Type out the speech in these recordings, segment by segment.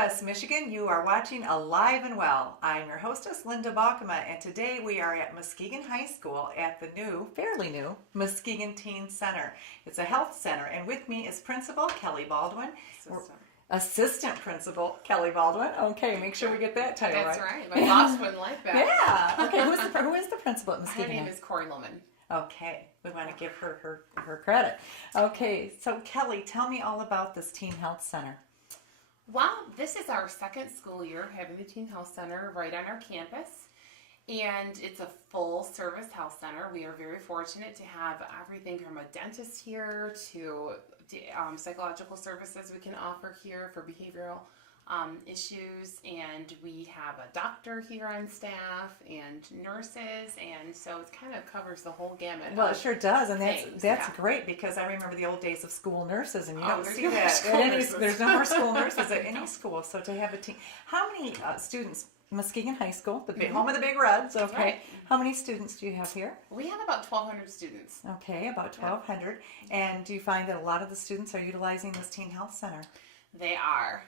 West Michigan. You are watching Alive and Well. I'm your hostess, Linda Balkema, and today we are at Muskegon High School at the fairly new, Muskegon Teen Center. It's a health center, and with me is Principal Kelly Baldwin. Assistant Principal Kelly Baldwin. Okay, make sure we get that title right. That's right. My boss wouldn't like that. Yeah. Okay, who is the principal at Muskegon? Her name is Corey Lillman. Okay, we want to give her credit. Okay, so Kelly, tell me all about this Teen Health Center. Well, this is our second school year having the Teen Health Center right on our campus, and it's a full service health center. We are very fortunate to have everything from a dentist here to psychological services we can offer here for behavioral issues, and we have a doctor here on staff and nurses, and so it kind of covers the whole gamut. Well, it sure does, and that's great, because I remember the old days of school nurses, and you don't see that at any. There's no more school nurses at any school. So to have a team, how many students? Muskegon High School, the home of the Big Reds. Okay, right. How many students do you have here? We have about 1,200 students. Okay, about 1,200. And do you find that a lot of the students are utilizing this Teen Health Center? They are,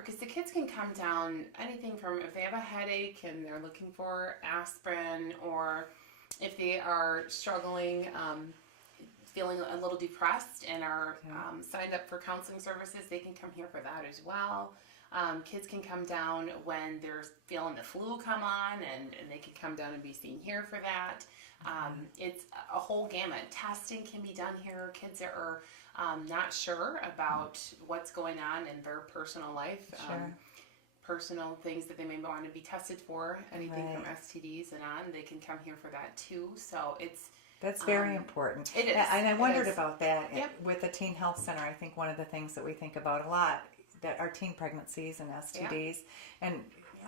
because the kids can come down anything from if they have a headache and they're looking for aspirin, or if they are struggling, feeling a little depressed and are signed up for counseling services, they can come here for that as well. Kids can come down when they're feeling the flu come on, and they can come down and be seen here for that. It's a whole gamut. Testing can be done here. Kids that are not sure about what's going on in their personal life, personal things that they may want to be tested for, anything from STDs and on, they can come here for that too. So that's very important. It is. And I wondered about that with the Teen Health Center. I think one of the things that we think about a lot that are teen pregnancies and STDs, and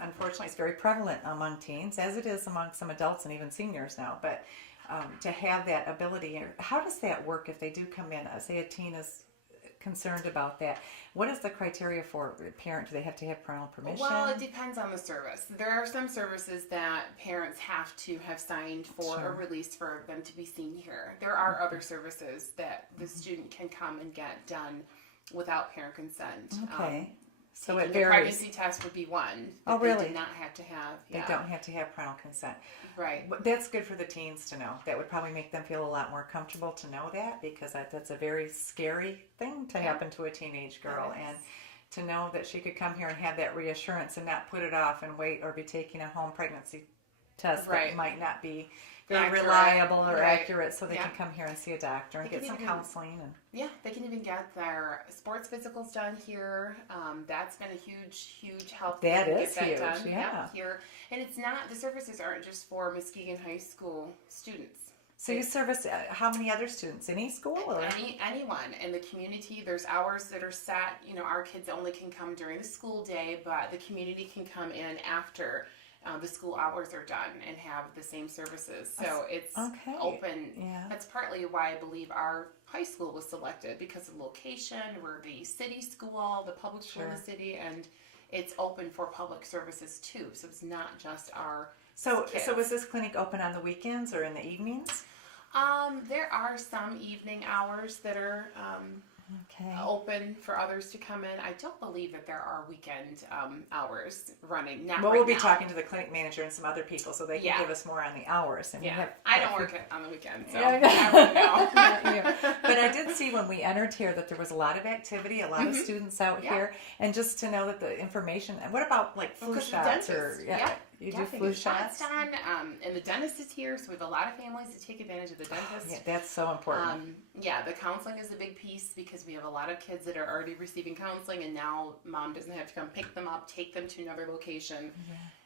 unfortunately it's very prevalent among teens, as it is among some adults and even seniors now, but to have that ability, how does that work if they do come in, say a teen is concerned about that, what is the criteria for a parent? Do they have to have parental permission? Well, it depends on the service. There are some services that parents have to have signed for a release for them to be seen here. There are other services that the student can come and get done without parent consent. Okay. So it varies. The pregnancy test would be one. Oh, really? They do not have to have. They don't have to have parental consent. Right. But that's good for the teens to know. That would probably make them feel a lot more comfortable to know that, because that's a very scary thing to happen to a teenage girl. And to know that she could come here and have that reassurance and not put it off and wait or be taking a home pregnancy test that might not be very reliable or accurate, so they can come here and see a doctor and get some counseling. And they can even get their sports physicals done here. That's been a huge help. That is huge, done. Here. And it's not, the services aren't just for Muskegon High School students. So you service how many other students? Any school? Or? Anyone in the community. There's hours that are set. You know, our kids only can come during the school day, but the community can come in after the school hours are done and have the same services. So it's open. Yeah. That's partly why I believe our high school was selected, because of the location. We're the city school, the public school in the city, and it's open for public services too. So it's not just our kids. So is this clinic open on the weekends or in the evenings? There are some evening hours that are open for others to come in. I don't believe that there are weekend hours running. We'll be talking to the clinic manager and some other people, so they can give us more on the hours. And I don't work on the weekend, so I wouldn't know. But I did see when we entered here that there was a lot of activity, a lot of students out here, and just to know that the information. And what about like flu shots or You do Getting flu your shots shots? done. And the dentist is here, so we have a lot of families that take advantage of the dentist. Yeah, that's so important. Yeah, the counseling is a big piece because we have a lot of kids that are already receiving counseling, and now mom doesn't have to come pick them up, take them to another location,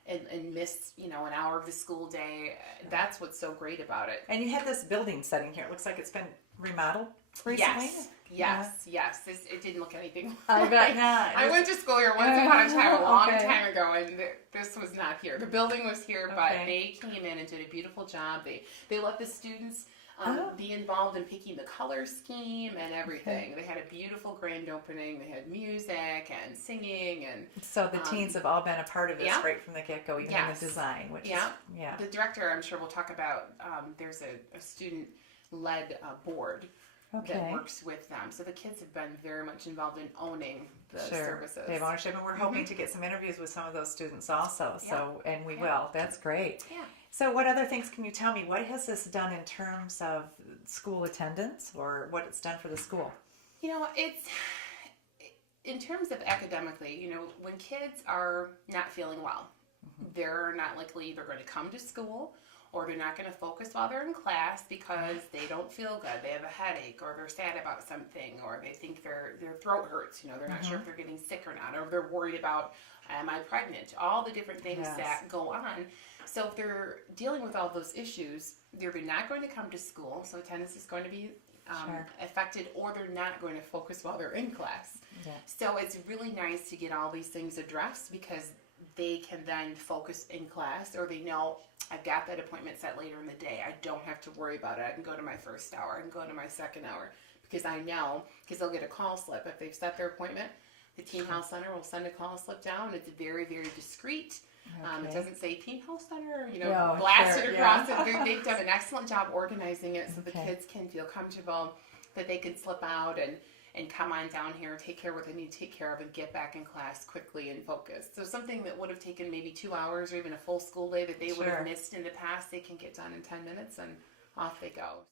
and miss an hour of the school day. That's what's so great about it. And you had this building setting here. It looks like it's been remodeled recently. Yes. It didn't look anything. I like bet not. I went to school here once upon a time, a long Okay. time ago, and this was not here. The building was here, but Okay. they came in and did a beautiful job. They let the students Oh. be involved in picking the color scheme and everything. They had a beautiful grand opening. They had music and singing and So the teens have all been a part of this yeah. right from the get-go, even in Yes. the design, which Yeah. is, yeah. the director. I'm sure we'll talk about. There's a student-led board that Okay. works with them. So the kids have been very much involved in owning the Sure. services. They have ownership, and we're hoping to get some interviews with some of those students also. So, and we Yeah. will. That's great. Yeah. So, what other things can you tell me? What has this done in terms of school attendance, or what it's done for the school? It's in terms of academically, when kids are not feeling well, they're not likely either going to come to school or they're not going to focus while they're in class because they don't feel good. They have a headache, or they're sad about something, or they think their throat hurts. They're not sure if they're getting sick or not, or they're worried about, am I pregnant? All the different things Yes. that go on. So if they're dealing with all those issues, they're not going to come to school. So attendance is going to be Sure. affected, or they're not going to focus while they're in class. Yeah. So it's really nice to get all these things addressed because they can then focus in class, or they know I've got that appointment set later in the day. I don't have to worry about it. I can go to my first hour. I can go to my second hour because I know, because they'll get a call slip if they've set their appointment. The Teen Health Center will send a call slip down. It's very, very discreet. It Okay. doesn't say Teen Health Center, No, blasted sure, across yeah. it. They've done an excellent job organizing it so the Okay. kids can feel comfortable, that they can slip out and come on down here, take care of what they need to take care of, and get back in class quickly and focused. So something that would have taken maybe 2 hours or even a full school day that they would Sure. have missed in the past, they can get done in 10 minutes and off they go.